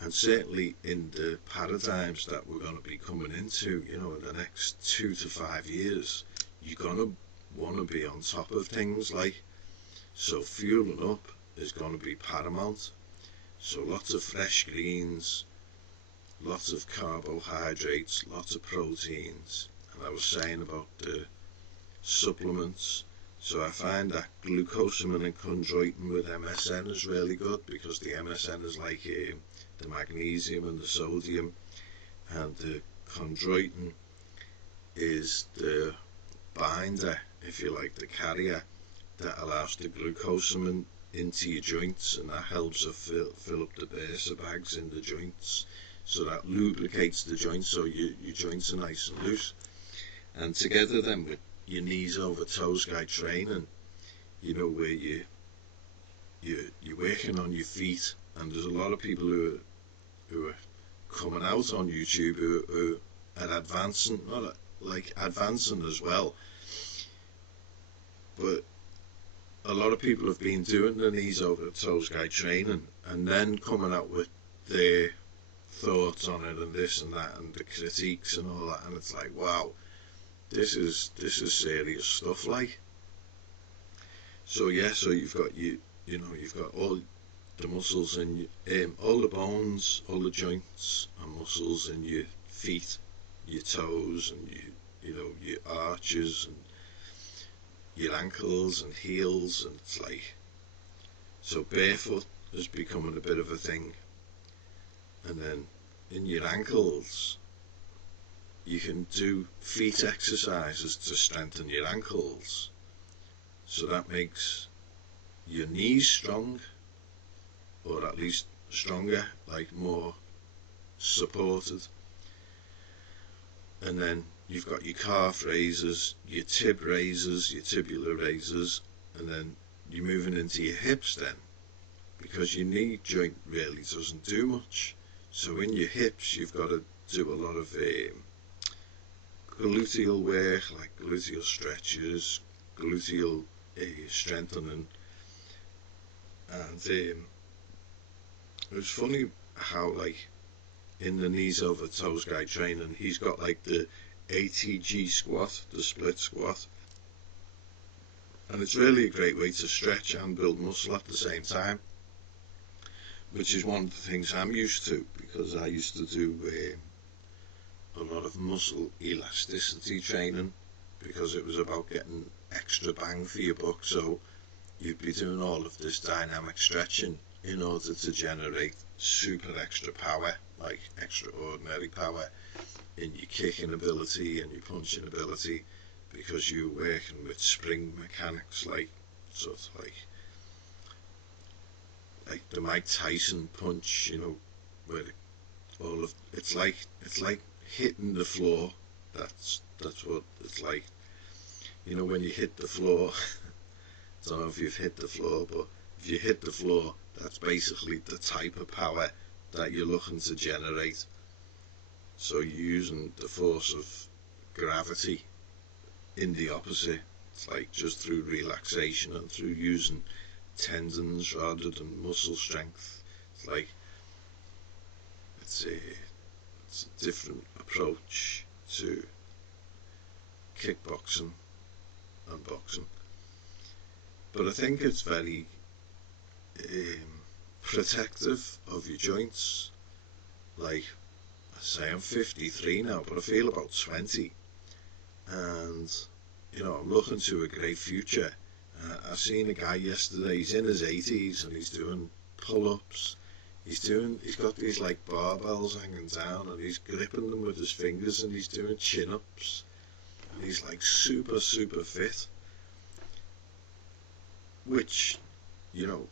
and certainly in the paradigms that we're going to be coming into, in the next 2 to 5 years, you're going to want to be on top of things, so fueling up is going to be paramount. So lots of fresh greens, lots of carbohydrates, lots of proteins. And I was saying about the supplements, so I find that glucosamine and chondroitin with MSM is really good, because the MSM is like the magnesium and the sodium, and the chondroitin is the binder, if you like, the carrier that allows the glucosamine into your joints, and that helps to fill up the bursa bags in the joints, so that lubricates the joints, so your joints are nice and loose. And together then with your knees over toes guide training, where you're working on your feet, and there's a lot of people who are coming out on YouTube who are advancing, not advancing as well, but a lot of people have been doing the knees over the toes guide training, and then coming out with their thoughts on it and this and that and the critiques and all that, and it's like, wow, this is serious stuff, So yeah, so you've got you've got all the muscles and all the bones, all the joints and muscles in your feet, your toes, and your arches and your ankles and heels, and it's so barefoot is becoming a bit of a thing. And then in your ankles, you can do feet exercises to strengthen your ankles, so that makes your knees strong, or at least stronger, like more supported. And then you've got your calf raises, your tib raises, your tibular raises, and then you're moving into your hips then, because your knee joint really doesn't do much. So in your hips you've got to do a lot of gluteal work, like gluteal stretches, gluteal strengthening. And it was funny how, like, in the knees over toes guy training, he's got like the ATG squat, the split squat, and it's really a great way to stretch and build muscle at the same time, which is one of the things I'm used to, because I used to do a lot of muscle elasticity training, because it was about getting extra bang for your buck. So you'd be doing all of this dynamic stretching in order to generate super extra power, like extraordinary power in your kicking ability and your punching ability, because you're working with spring mechanics, like sort of like the Mike Tyson punch, you know, where all of it's like hitting the floor. That's what it's like. You know, when you hit the floor, I don't know if you've hit the floor, but if you hit the floor, that's basically the type of power that you're looking to generate. So you're using the force of gravity in the opposite. It's like just through relaxation and through using tendons rather than muscle strength. It's like it's a different approach to kickboxing and boxing. But I think it's very protective of your joints. Like, I say, I'm 53 now, but I feel about 20, and you know, I'm looking to a great future. I seen a guy yesterday, he's in his 80s and he's doing pull-ups. He's got these like barbells hanging down, and he's gripping them with his fingers, and he's doing chin-ups, and he's like super fit, which, you know,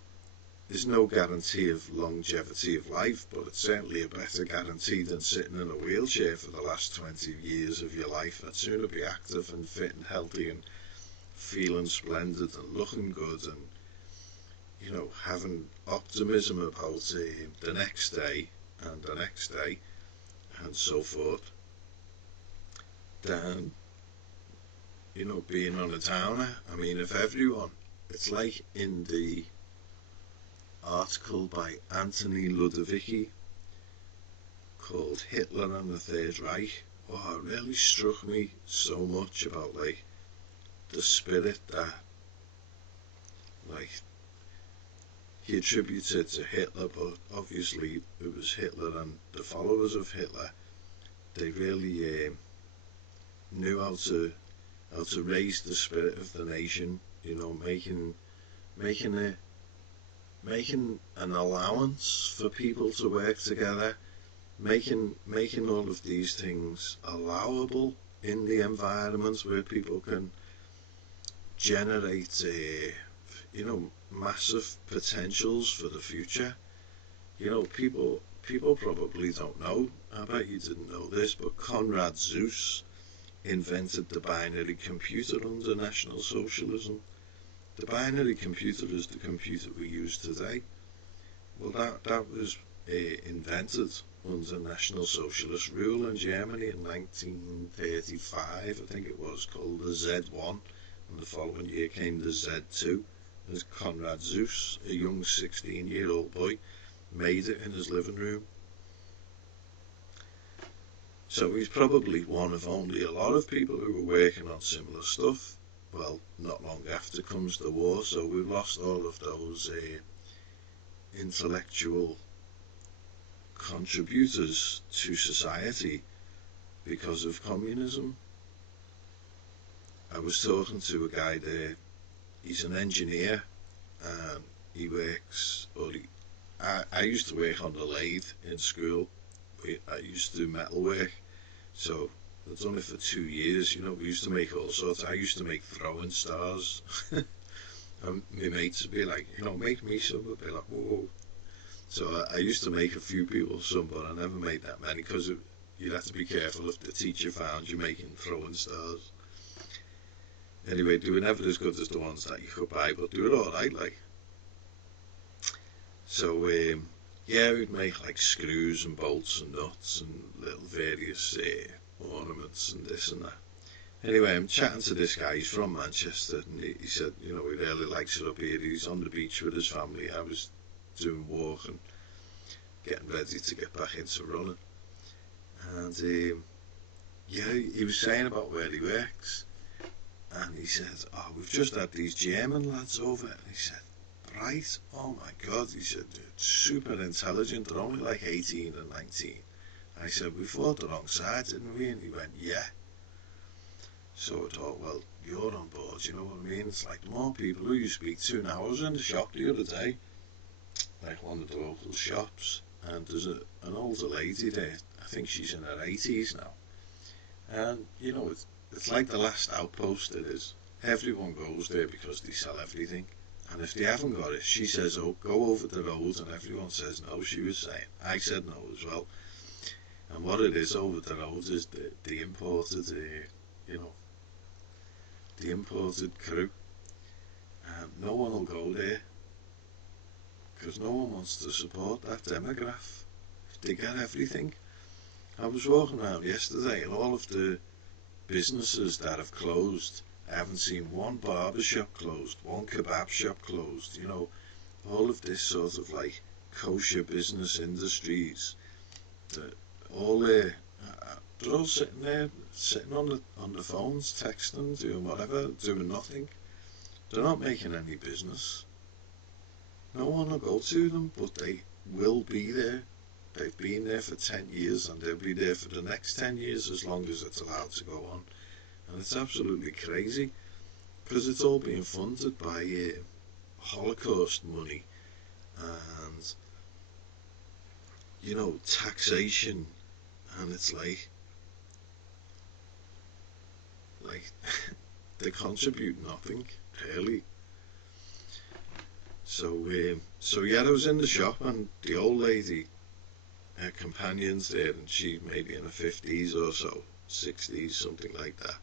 there's no guarantee of longevity of life, but it's certainly a better guarantee than sitting in a wheelchair for the last 20 years of your life. I'd sooner be active and fit and healthy and feeling splendid and looking good and, you know, having optimism about the next day and the next day and so forth, than, you know, being on a downer. I mean, if everyone, it's like in the article by Anthony Ludovici called Hitler and the Third Reich. Oh, it really struck me so much about like the spirit that like he attributed to Hitler, but obviously it was Hitler and the followers of Hitler. They really knew how to raise the spirit of the nation, you know, making an allowance for people to work together, making all of these things allowable in the environment where people can generate you know, massive potentials for the future. You know, people probably don't know, I bet you didn't know this, but Konrad Zuse invented the binary computer under National Socialism. The binary computer is the computer we use today. Well, that was invented under National Socialist rule in Germany in 1935, I think it was, called the Z1, and the following year came the Z2, as Konrad Zuse, a young 16-year-old boy, made it in his living room. So he's probably one of only a lot of people who were working on similar stuff. Well, not long after comes the war, so we've lost all of those intellectual contributors to society because of communism. I was talking to a guy there, he's an engineer, and he works, I used to work on the lathe in school. I used to do metal work, so I've done it for 2 years. You know, we used to make all sorts. I used to make throwing stars And my mates would be like, make me some. I'd be like, whoa. So I used to make a few people some, but I never made that many because you'd have to be careful if the teacher found you making throwing stars. Anyway, they were never as good as the ones that you could buy, but they were alright, like. So, yeah, we'd make like screws and bolts and nuts and little various ornaments and this and that. Anyway, I'm chatting to this guy, he's from Manchester, and he said, he really likes it up here. He's on the beach with his family. I was doing walk and getting ready to get back into running. And yeah, he was saying about where he works. And he said, oh, we've just had these German lads over. And he said, right, oh my God. He said, they're super intelligent. They're only like 18 and 19. I said, we fought the wrong side, didn't we? And he went, yeah. So I thought, well, you're on board, you know what I mean? It's like the more people who you speak to. Now, I was in the shop the other day, like one of the local shops, and there's an older lady there. I think she's in her 80s now. And, it's like the last outpost it is. Everyone goes there because they sell everything. And if they haven't got it, she says, oh, go over the road, and everyone says no, she was saying. I said no as well. And what it is over the road is the imported, the imported crew. And no one will go there because no one wants to support that demographic. They get everything. I was walking around yesterday and all of the businesses that have closed, I haven't seen one barber shop closed, one kebab shop closed, all of this sort of like kosher business industries, all they're all sitting there, sitting on the phones, texting, doing whatever, doing nothing. They're not making any business. No one will go to them, but they will be there. They've been there for 10 years and they'll be there for the next 10 years as long as it's allowed to go on. And it's absolutely crazy because it's all being funded by Holocaust money and, taxation. And it's like they contribute nothing, really. So yeah, I was in the shop and the old lady, her companion's there, and she maybe in her 50s or so, 60s, something like that.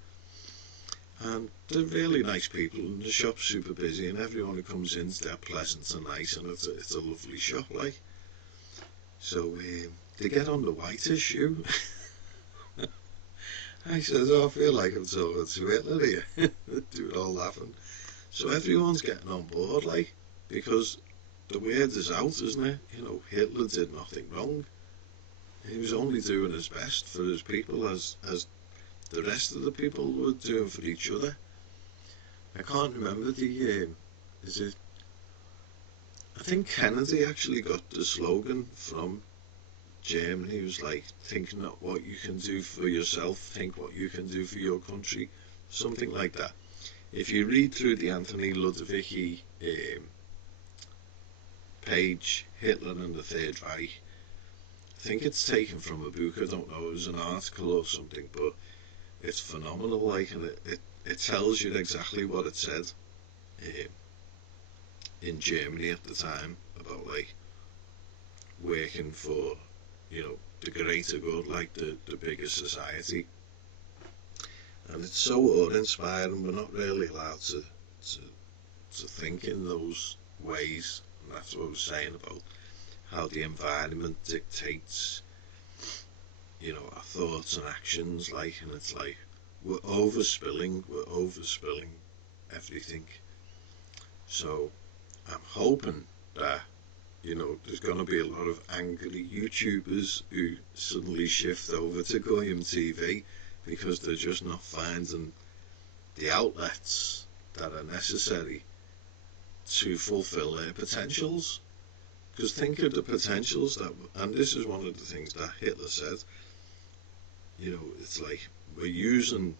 And they're really nice people, and the shop's super busy, and everyone who comes in, they're pleasant and nice, and it's a lovely shop, like. So they get on the white issue. I says, oh, I feel like I'm talking to Hitler here. Do it all laughing. So everyone's getting on board, like, because the word is out, isn't it? Hitler did nothing wrong. He was only doing his best for his people as the rest of the people were doing for each other. I can't remember I think Kennedy actually got the slogan from Germany. He was like, think not what you can do for yourself, think what you can do for your country. Something like that. If you read through the Anthony Ludovici page, Hitler and the Third Reich, I think it's taken from a book, I don't know, it was an article or something, but it's phenomenal, like, and it tells you exactly what it said in Germany at the time about, like, working for, the greater good, like the bigger society. And it's so awe-inspiring. We're not really allowed to think in those ways, and that's what I was saying about how the environment dictates, our thoughts and actions, like, and it's like we're overspilling everything. So I'm hoping that, there's going to be a lot of angry YouTubers who suddenly shift over to Goyim TV because they're just not finding the outlets that are necessary to fulfill their potentials. Because think of the potentials and this is one of the things that Hitler said, it's like we're using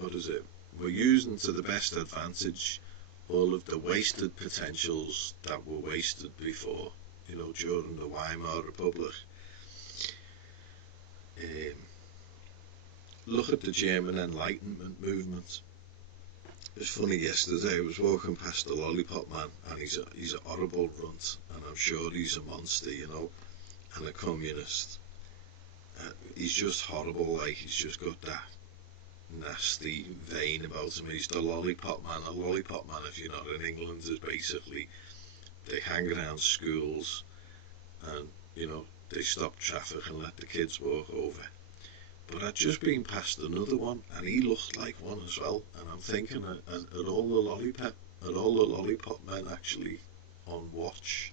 to the best advantage all of the wasted potentials that were wasted before, during the Weimar Republic. Look at the German Enlightenment movement. It's funny, yesterday I was walking past the lollipop man, and he's a horrible runt, and I'm sure he's a monster, and a communist. He's just horrible, like, he's just got that nasty vein about him. He's the lollipop man. A lollipop man, if you're not in England, is basically, they hang around schools and, they stop traffic and let the kids walk over. But I'd just been past another one, and he looked like one as well. And I'm thinking, are all the lollipop men actually on watch?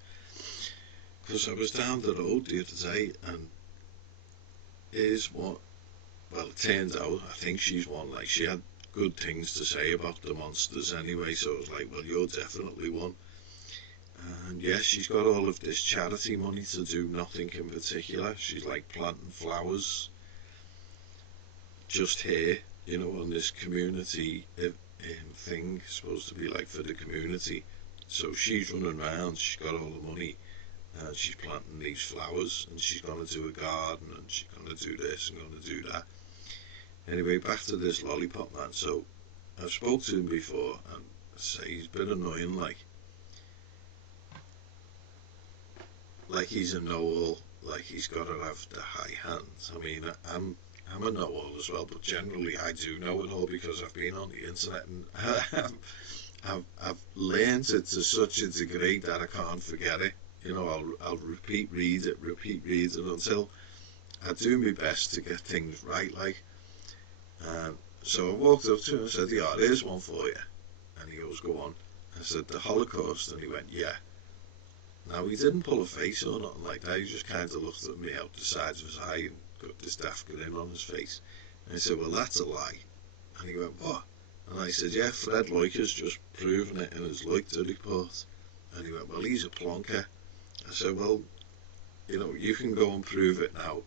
Because I was down the road the other day, and here's what. Well, it turns out I think she's one. Like, she had good things to say about the monsters anyway. So I was like, well, you're definitely one. And yes, she's got all of this charity money to do nothing in particular. She's like planting flowers just here, on this community thing, supposed to be like for the community. So she's running around, she's got all the money, and she's planting these flowers, and she's going to do a garden, and she's going to do this and going to do that. Anyway, back to this lollipop man. So I've spoke to him before, and I say he's a bit annoying, like he's a know-all, like he's got to have the high hands. I mean, I'm a know-all as well, but generally I do know it all because I've been on the internet, and I've learned it to such a degree that I can't forget it. I'll repeat read it until I do my best to get things right, like. So I walked up to him and said, yeah, there's one for you. And he goes, go on. I said, the Holocaust, and he went, yeah. Now, he didn't pull a face or nothing like that. He just kind of looked at me out the sides of his eye and got this daft grin on his face. And I said, well, that's a lie. And he went, what? And I said, yeah, Fred Loiker's just proven it in his Loiker report. And he went, well, he's a plonker. I said, well, you can go and prove it now.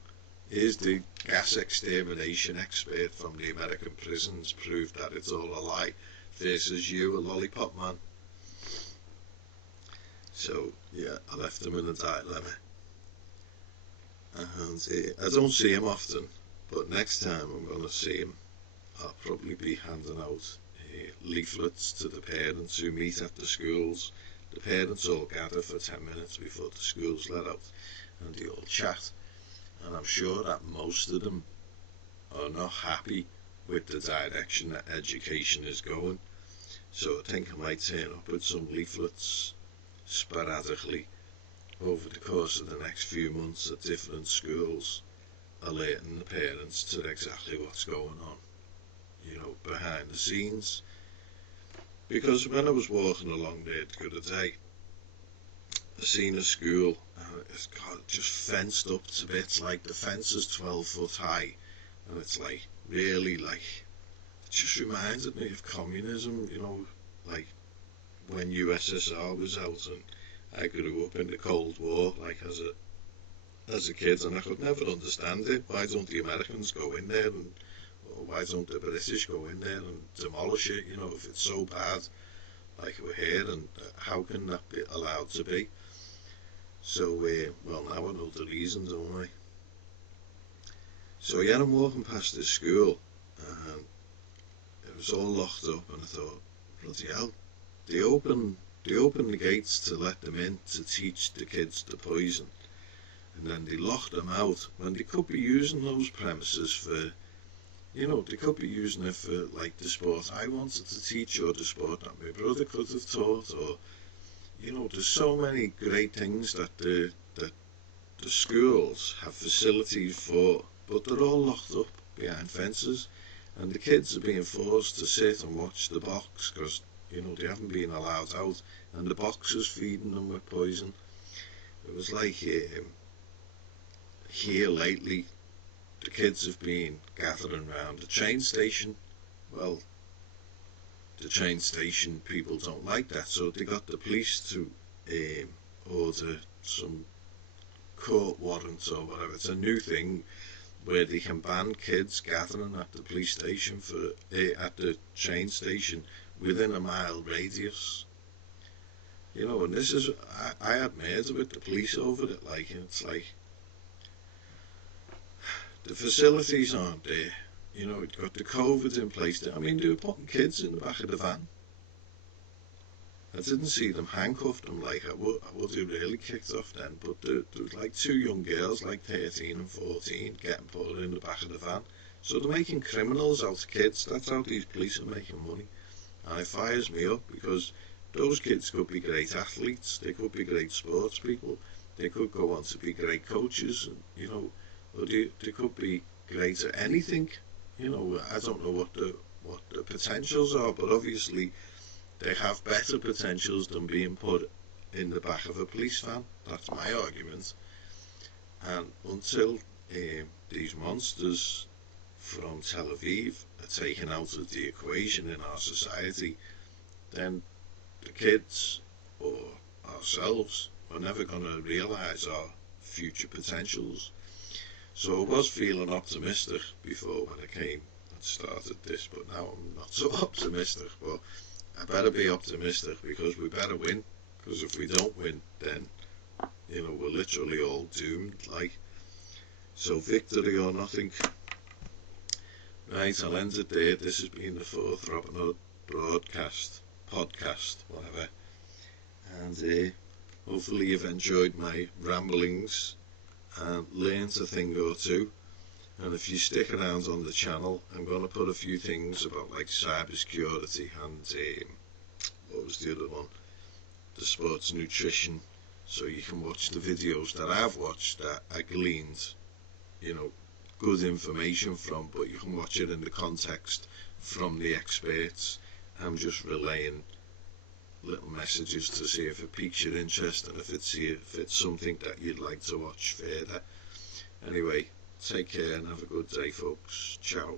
Here's the gas extermination expert from the American prisons, proved that it's all a lie, versus you, a lollipop man. So, yeah, I left him in a dilemma. And I don't see him often, but next time I'm going to see him, I'll probably be handing out leaflets to the parents who meet at the schools. The parents all gather for 10 minutes before the schools let out, and they all chat. And I'm sure that most of them are not happy with the direction that education is going. So I think I might turn up with some leaflets sporadically over the course of the next few months at different schools, alerting the parents to exactly what's going on, behind the scenes. Because when I was walking along there the other day, I seen a school, and it's got just fenced up to bits, like the fence is 12 foot high, and it's like, really, like, it just reminded me of communism, like when USSR was out, and I grew up in the Cold War, like as a kid, and I could never understand it. Why don't the Americans go in there, or why don't the British go in there and demolish it, if it's so bad, like we're here, and how can that be allowed to be? So, well, now I know the reason, don't I? So, yeah, I'm walking past this school, and it was all locked up, and I thought, bloody hell, they open the gates to let them in to teach the kids the poison, and then they lock them out when they could be using those premises for, they could be using it for, like, the sport I wanted to teach, or the sport that my brother could have taught, or there's so many great things that the schools have facilities for, but they're all locked up behind fences, and the kids are being forced to sit and watch the box because, they haven't been allowed out, and the box is feeding them with poison. It was like here lately, the kids have been gathering around the train station. Well, the train station people don't like that, so they got the police to order some court warrants or whatever. It's a new thing where they can ban kids gathering at the police station at the train station within a mile radius. And this is, I had murder with the police over it, like, and it's like, the facilities aren't there, you know, it got the COVID in place. I mean, they were putting kids in the back of the van. I didn't see them handcuffed them like I would have really kicked off then, but there was like two young girls, like 13 and 14, getting put in the back of the van. So they're making criminals out of kids. That's how these police are making money. And it fires me up, because those kids could be great athletes, they could be great sports people, they could go on to be great coaches, and, you know, or they could be great at anything. You know, I don't know what the potentials are, but obviously they have better potentials than being put in the back of a police van. That's my argument. And until these monsters from Tel Aviv are taken out of the equation in our society, then the kids or ourselves are never going to realise our future potentials. So I was feeling optimistic before when I came and started this, but now I'm not so optimistic. But I better be optimistic, because we better win, because if we don't win, then, you know, we're literally all doomed, like. So victory or nothing. Right, I'll end it there. This has been the 4th Robin Hood podcast, whatever. And hopefully you've enjoyed my ramblings and learned a thing or two. And if you stick around on the channel, I'm going to put a few things about like cybersecurity and what was the other one? The sports nutrition. So you can watch the videos that I've watched that I gleaned, you know, good information from, but you can watch it in the context from the experts. I'm just relaying little messages to see if it piques your interest and if it's something that you'd like to watch further. Anyway, take care and have a good day, folks. Ciao.